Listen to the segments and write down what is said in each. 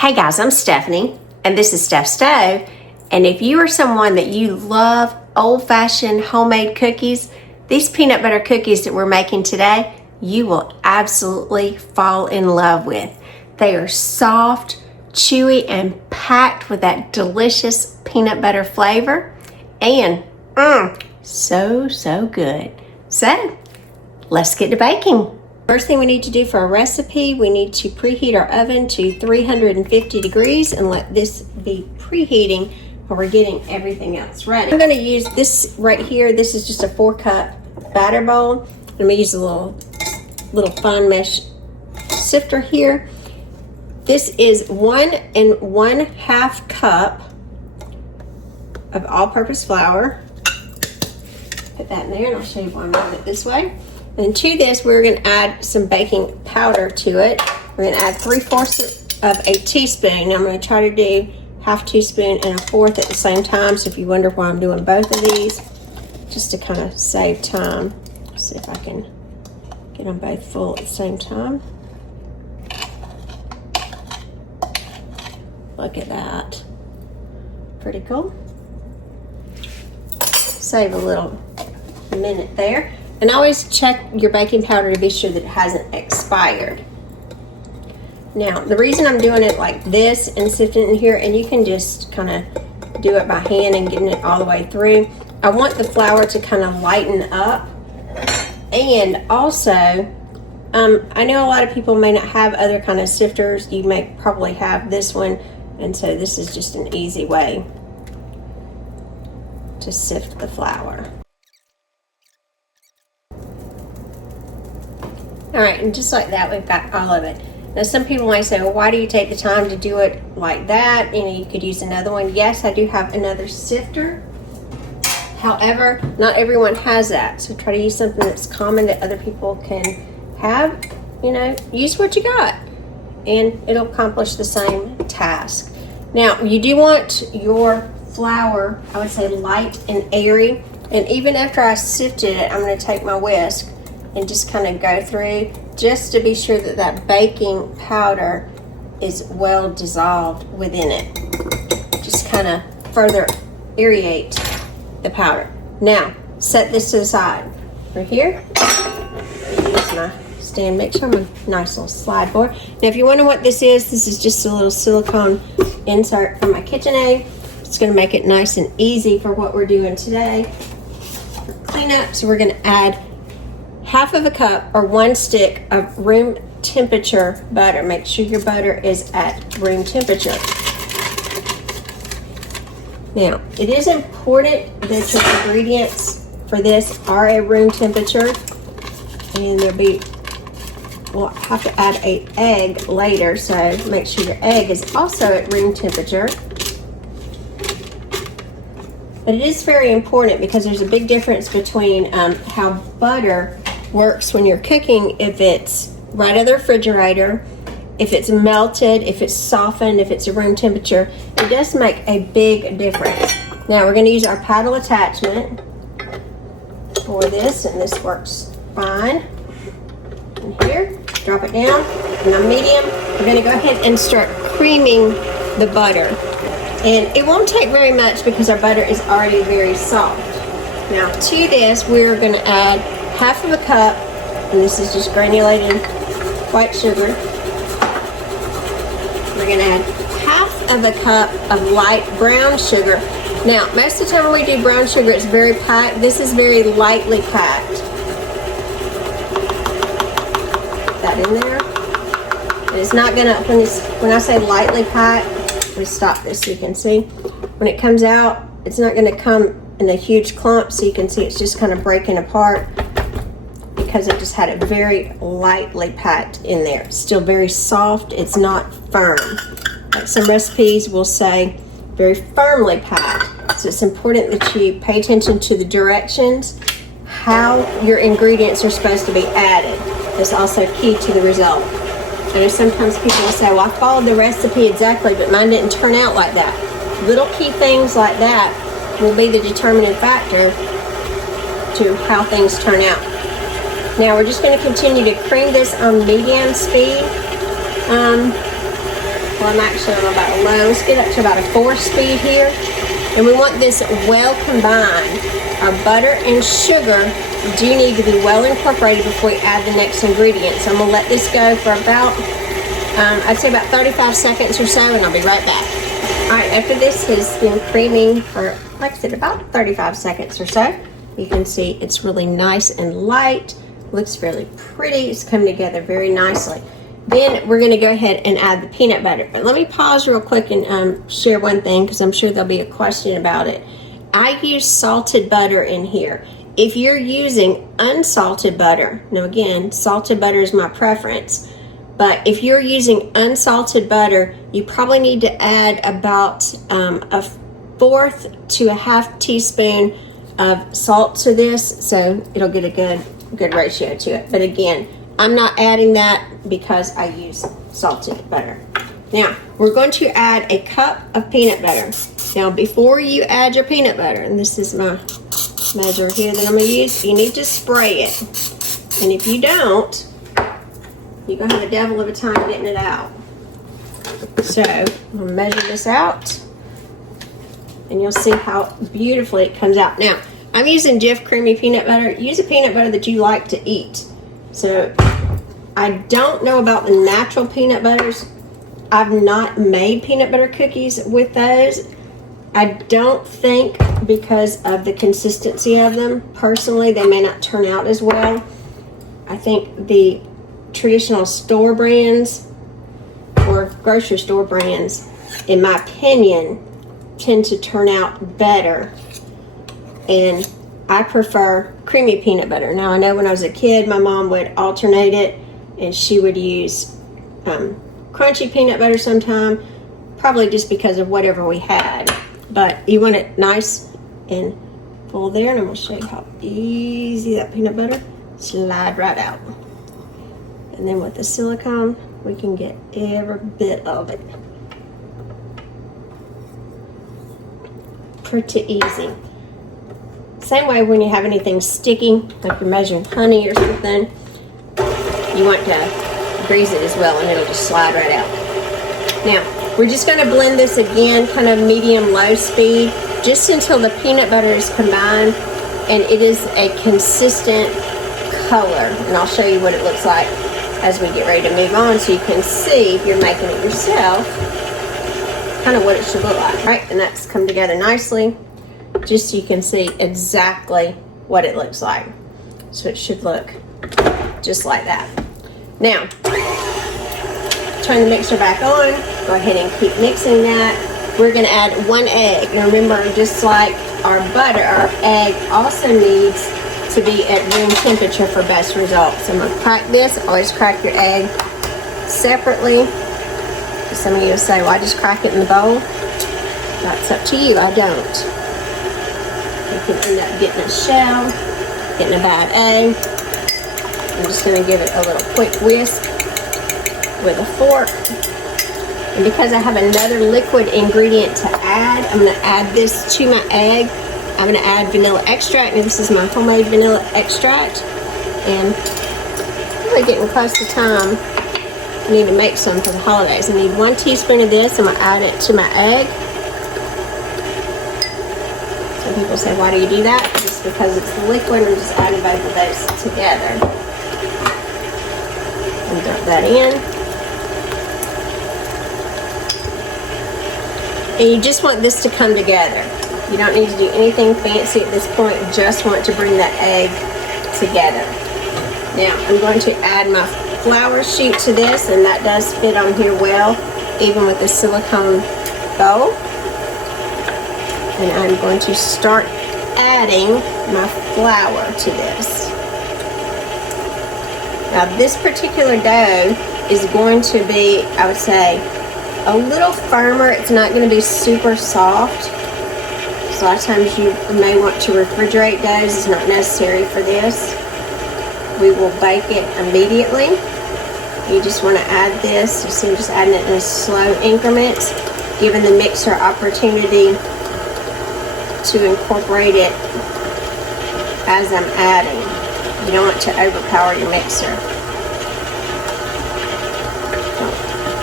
Hey guys, I'm Stephanie, and this is Steph Stove. And if you are someone that you love old-fashioned homemade cookies, these peanut butter cookies that we're making today, you will absolutely fall in love with. They are soft, chewy, and packed with that delicious peanut butter flavor. And so good. So, let's get to baking. First thing we need to do for our recipe, we need to preheat our oven to 350 degrees and let this be preheating while we're getting everything else ready. I'm going to use this right here. This is just a 4-cup batter bowl. I'm going to use a little fine mesh sifter here. This is 1 1/2 cup of all-purpose flour. Put that in there and I'll show you why I'm doing it this way. And to this, we're going to add some baking powder to it. We're going to add 3/4 of a teaspoon. Now I'm going to try to do 1/2 teaspoon and 1/4 at the same time. So if you wonder why I'm doing both of these, just to kind of save time. Let's see if I can get them both full at the same time. Look at that. Pretty cool. Save a little minute there. And always check your baking powder to be sure that it hasn't expired. Now, the reason I'm doing it like this and sifting it in here, and you can just kind of do it by hand and getting it all the way through. I want the flour to kind of lighten up. And also, I know a lot of people may not have other kind of sifters. You may probably have this one. And so this is just an easy way to sift the flour. All right, and just like that, we've got all of it. Now, some people might say, well, why do you take the time to do it like that? You know, you could use another one. Yes, I do have another sifter. However, not everyone has that. So try to use something that's common that other people can have. You know, use what you got, and it'll accomplish the same task. Now, you do want your flour, I would say, light and airy. And even after I sifted it, I'm going to take my whisk and just kind of go through just to be sure that that baking powder is well dissolved within it. Just kind of further aerate the powder. Now, set this to the side. Right here, here's my stand mixer, my nice little slide board. Now, if you wonder what this is just a little silicone insert from my KitchenAid. It's going to make it nice and easy for what we're doing today. For cleanup, so we're going to add 1/2 cup or 1 stick of room temperature butter. Make sure your butter is at room temperature. Now, it is important that your ingredients for this are at room temperature, and we'll have to add an egg later, so make sure your egg is also at room temperature. But it is very important because there's a big difference between how butter works when you're cooking, if it's right out of the refrigerator, if it's melted, if it's softened, if it's at room temperature. It does make a big difference. Now we're going to use our paddle attachment for this, and this works fine. And here, drop it down. And on medium, we're going to go ahead and start creaming the butter. And it won't take very much because our butter is already very soft. Now to this, we're going to add 1/2 cup, and this is just granulated white sugar. We're going to add 1/2 cup of light brown sugar. Now, most of the time when we do brown sugar, it's very packed. This is very lightly packed. Put that in there. And it's not going to, when I say lightly packed, I'm going to stop this so you can see. When it comes out, it's not going to come in a huge clump, so you can see it's just kind of breaking apart because I just had it very lightly packed in there. It's still very soft. It's not firm. Like some recipes will say very firmly packed. So it's important that you pay attention to the directions, how your ingredients are supposed to be added. That's also key to the result. I know sometimes people will say, well, I followed the recipe exactly, but mine didn't turn out like that. Little key things like that will be the determining factor to how things turn out. Now we're just going to continue to cream this on medium speed. Well, I'm actually on about a low. Let's get up to about a 4 speed here. And we want this well combined. Our butter and sugar do need to be well incorporated before we add the next ingredient. So I'm gonna let this go for about, I'd say about 35 seconds or so, and I'll be right back. All right, after this has been creaming for, like I said, about 35 seconds or so, you can see it's really nice and light. Looks really pretty. It's coming together very nicely. Then we're going to go ahead and add the peanut butter. But let me pause real quick and share one thing, because I'm sure there'll be a question about it. I use salted butter in here. If you're using unsalted butter, now again, salted butter is my preference, but if you're using unsalted butter, you probably need to add about a 1/4 to a 1/2 teaspoon of salt to this, so it'll get a good ratio to it. But again, I'm not adding that because I use salted butter. Now, we're going to add a cup of peanut butter. Now, before you add your peanut butter, and this is my measure here that I'm going to use, you need to spray it. And if you don't, you're going to have a devil of a time getting it out. So, I'm going to measure this out, and you'll see how beautifully it comes out. Now, I'm using Jif Creamy peanut butter. Use a peanut butter that you like to eat. So, I don't know about the natural peanut butters. I've not made peanut butter cookies with those. I don't think, because of the consistency of them, personally, they may not turn out as well. I think the traditional store brands or grocery store brands, in my opinion, tend to turn out better. And I prefer creamy peanut butter. Now, I know when I was a kid, my mom would alternate it, and she would use crunchy peanut butter sometime, probably just because of whatever we had. But you want it nice and full there, and I'm going to show you how easy that peanut butter slide right out. And then with the silicone, we can get every bit of it. Pretty easy. Same way when you have anything sticky, like you're measuring honey or something, you want to grease it as well, and it'll just slide right out. Now, we're just going to blend this again, kind of medium-low speed, just until the peanut butter is combined and it is a consistent color. And I'll show you what it looks like as we get ready to move on, so you can see, if you're making it yourself, kind of what it should look like. All right, and that's come together nicely, just so you can see exactly what it looks like. So it should look just like that. Now, turn the mixer back on. Go ahead and keep mixing that. We're going to add 1 egg. Now remember, just like our butter, our egg also needs to be at room temperature for best results. I'm going to crack this. Always crack your egg separately. Some of you will say, well, I just crack it in the bowl. That's up to you. I don't. You can end up getting a shell, getting a bad egg. I'm just going to give it a little quick whisk with a fork. And because I have another liquid ingredient to add, I'm going to add this to my egg. I'm going to add vanilla extract, and this is my homemade vanilla extract. And I'm really getting close to time. I need to make some for the holidays. I need 1 teaspoon of this. I'm going to add it to my egg. Some people say, why do you do that? Just because it's the liquid. I'm just adding both of those together. And dump that in. And you just want this to come together. You don't need to do anything fancy at this point. You just want to bring that egg together. Now, I'm going to add my flour sheet to this, and that does fit on here well, even with the silicone bowl. And I'm going to start adding my flour to this. Now, this particular dough is going to be, I would say, a little firmer. It's not going to be super soft. So a lot of times you may want to refrigerate doughs. It's not necessary for this. We will bake it immediately. You just want to add this. You see, I'm just adding it in slow increments, giving the mixer opportunity to incorporate it as I'm adding. You don't want to overpower your mixer.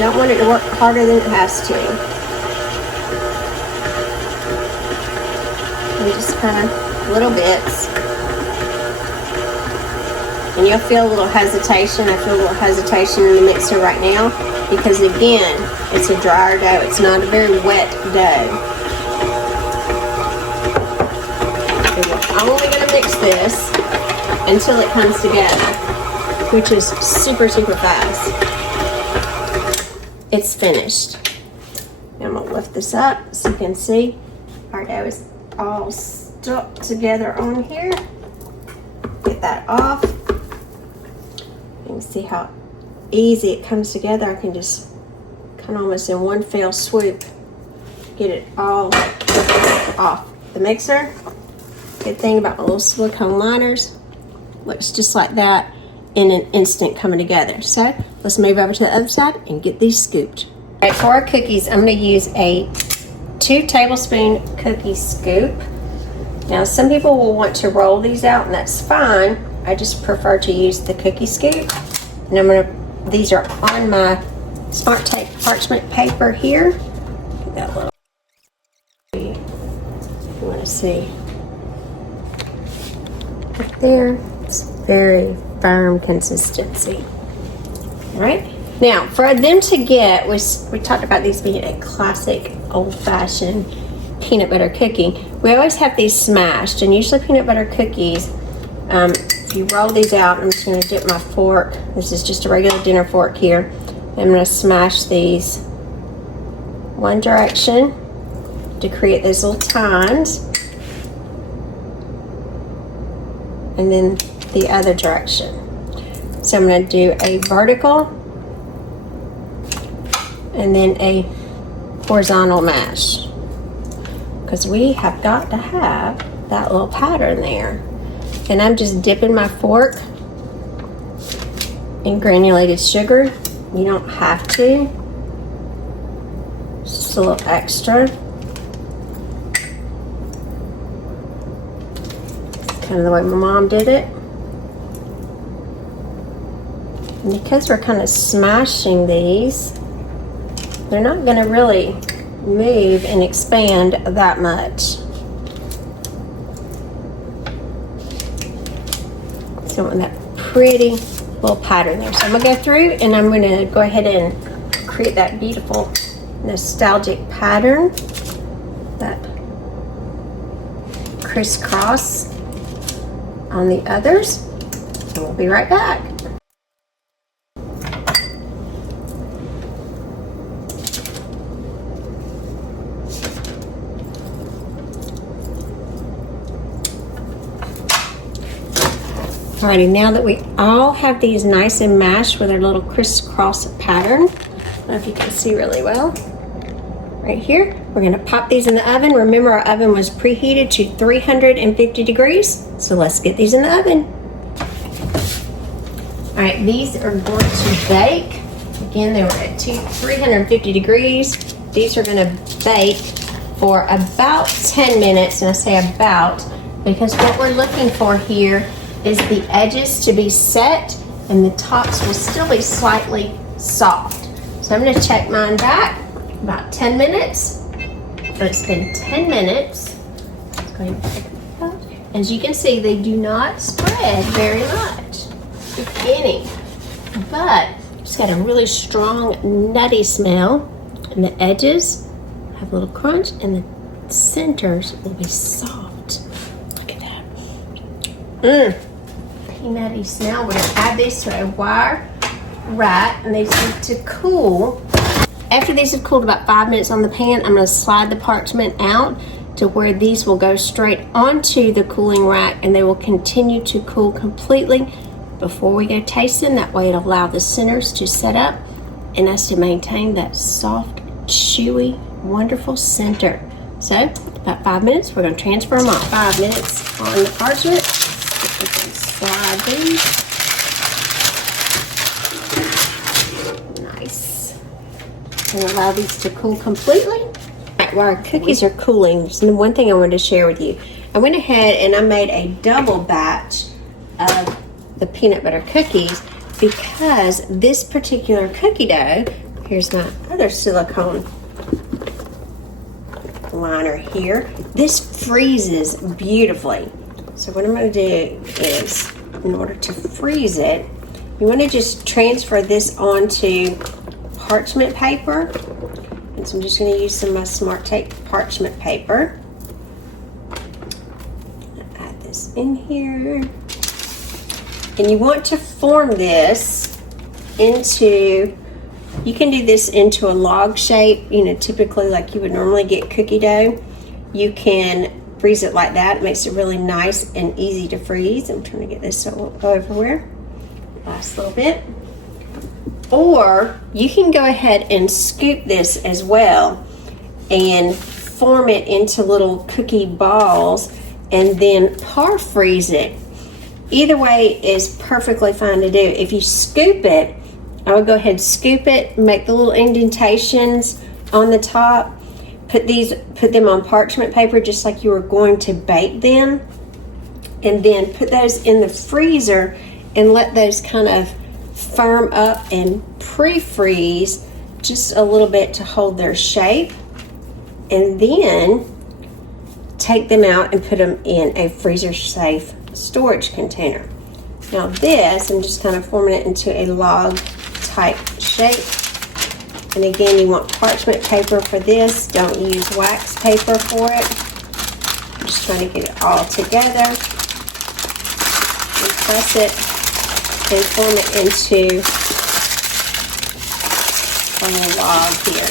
don't want it to work harder than it has to. And just kind of little bits. And you'll feel a little hesitation. I feel a little hesitation in the mixer right now because, again, it's a drier dough. It's not a very wet dough. So we're only going to mix this until it comes together, which is super, super fast. It's finished. Now I'm going to lift this up so you can see our dough is all stuck together on here. Get that off. You can see how easy it comes together. I can just kind of almost in one fell swoop get it all off the mixer. Good thing about my little silicone liners, looks just like that in an instant coming together. So let's move over to the other side and get these scooped. All right, for our cookies, I'm going to use a 2 tablespoon cookie scoop. Now some people will want to roll these out, and that's fine. I just prefer to use the cookie scoop. And these are on my Smart Tape parchment paper here. Get that little, you want to see right there. It's very firm consistency. All right. Now for them to get, we talked about these being a classic old-fashioned peanut butter cookie. We always have these smashed, and usually peanut butter cookies, if you roll these out, I'm just going to dip my fork. This is just a regular dinner fork here. I'm going to smash these one direction to create those little tines, and then the other direction. So I'm going to do a vertical and then a horizontal mash, because we have got to have that little pattern there. And I'm just dipping my fork in granulated sugar. You don't have to. Just a little extra. It's kind of the way my mom did it. And because we're kind of smashing these, they're not going to really move and expand that much. So I want that pretty little pattern there. So I'm going to go through and I'm going to go ahead and create that beautiful nostalgic pattern, that crisscross on the others. And we'll be right back. Alrighty, now that we all have these nice and mashed with our little crisscross pattern, I don't know if you can see really well, right here, we're going to pop these in the oven. Remember, our oven was preheated to 350 degrees, so let's get these in the oven. Alright, these are going to bake. Again, they were at 350 degrees. These are going to bake for about 10 minutes, and I say about because what we're looking for here is the edges to be set and the tops will still be slightly soft. So I'm going to check mine back about 10 minutes. So it's been 10 minutes. Let's go ahead and take it out. As you can see, they do not spread very much at the beginning, but it's got a really strong nutty smell, and the edges have a little crunch and the centers will be soft. Look at that. Peanutty smell. We're going to add these to a wire rack, and these need to cool. After these have cooled about 5 minutes on the pan, I'm going to slide the parchment out to where these will go straight onto the cooling rack, and they will continue to cool completely before we go tasting. That way it'll allow the centers to set up and us to maintain that soft, chewy, wonderful center. So about 5 minutes, we're going to transfer them off. 5 minutes on the parchment. We can slide these. Nice. And allow these to cool completely. Right, while our cookies are cooling, there's one thing I wanted to share with you. I went ahead and I made a double batch of the peanut butter cookies because this particular cookie dough Here's my other silicone liner here. This freezes beautifully. So what I'm going to do is, in order to freeze it, you want to just transfer this onto parchment paper. And so I'm just going to use some of my Smart Tape parchment paper. Add this in here. And you want to form this into, you can do this into a log shape, you know, typically like you would normally get cookie dough. You can freeze it like that. It makes it really nice and easy to freeze. I'm trying to get this so it won't go everywhere. Last little bit. Or you can go ahead and scoop this as well and form it into little cookie balls and then par freeze it. Either way is perfectly fine to do. If you scoop it, I would go ahead and scoop it, make the little indentations on the top, put them on parchment paper just like you were going to bake them, and then put those in the freezer and let those kind of firm up and pre-freeze just a little bit to hold their shape, and then take them out and put them in a freezer safe storage container. Now this, I'm just kind of forming it into a log type shape. And again, you want parchment paper for this. Don't use wax paper for it. I'm just trying to get it all together. And press it and form it into a log here.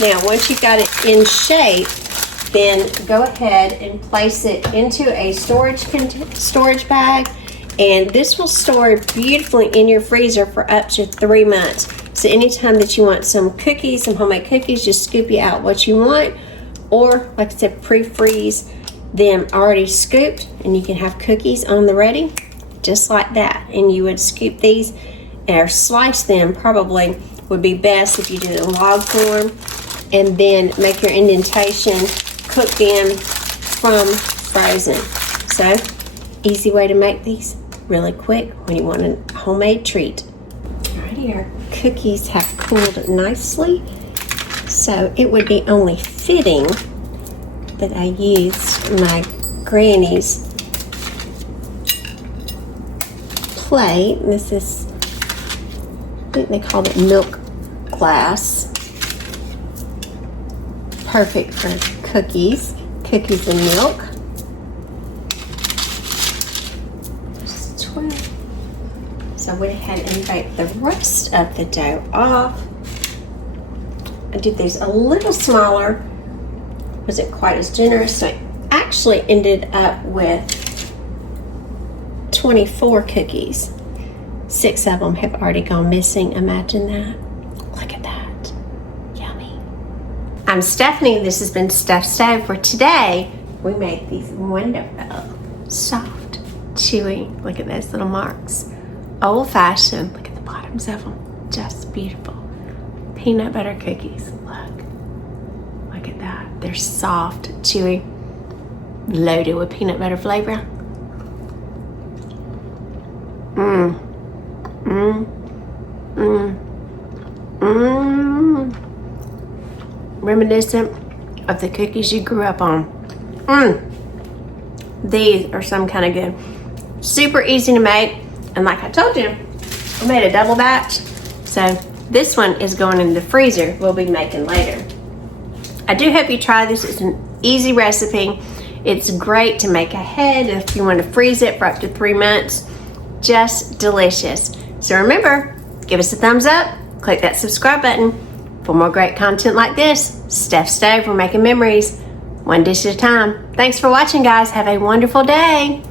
Now, once you've got it in shape, then go ahead and place it into a storage bag, and this will store beautifully in your freezer for up to 3 months. So anytime that you want some cookies, some homemade cookies, just scoop you out what you want, or like I said, pre-freeze them already scooped, and you can have cookies on the ready just like that. And you would scoop these or slice them, probably would be best if you did it in log form, and then make your indentation, cook them from frozen. So easy way to make these really quick when you want a homemade treat. Right here, cookies have cooled nicely, so it would be only fitting that I used my granny's plate. This is, I think they called it milk glass. Perfect for cookies and milk. Just 12. So I went ahead and baked the rest of the dough off. I did these a little smaller. Wasn't quite as generous. So I actually ended up with 24 cookies. 6 of them have already gone missing. Imagine that. Look at that. Yummy. I'm Stephanie. This has been Steph Stove. For today, we made these wonderful, soft, chewy, look at those little marks, old-fashioned, look at the bottoms of them, just beautiful, peanut butter cookies. Look at that. They're soft, chewy, loaded with peanut butter flavor. Reminiscent of the cookies you grew up on. These are some kind of good. Super easy to make, and like I told you, I made a double batch, so this one is going in the freezer. We'll be making later. I do hope you try this. It's an easy recipe. It's great to make ahead if you want to freeze it for up to 3 months. Just delicious. So remember, give us a thumbs up, click that subscribe button for more great content like this. Steph Stove, we're making memories one dish at a time. Thanks for watching, guys. Have a wonderful day.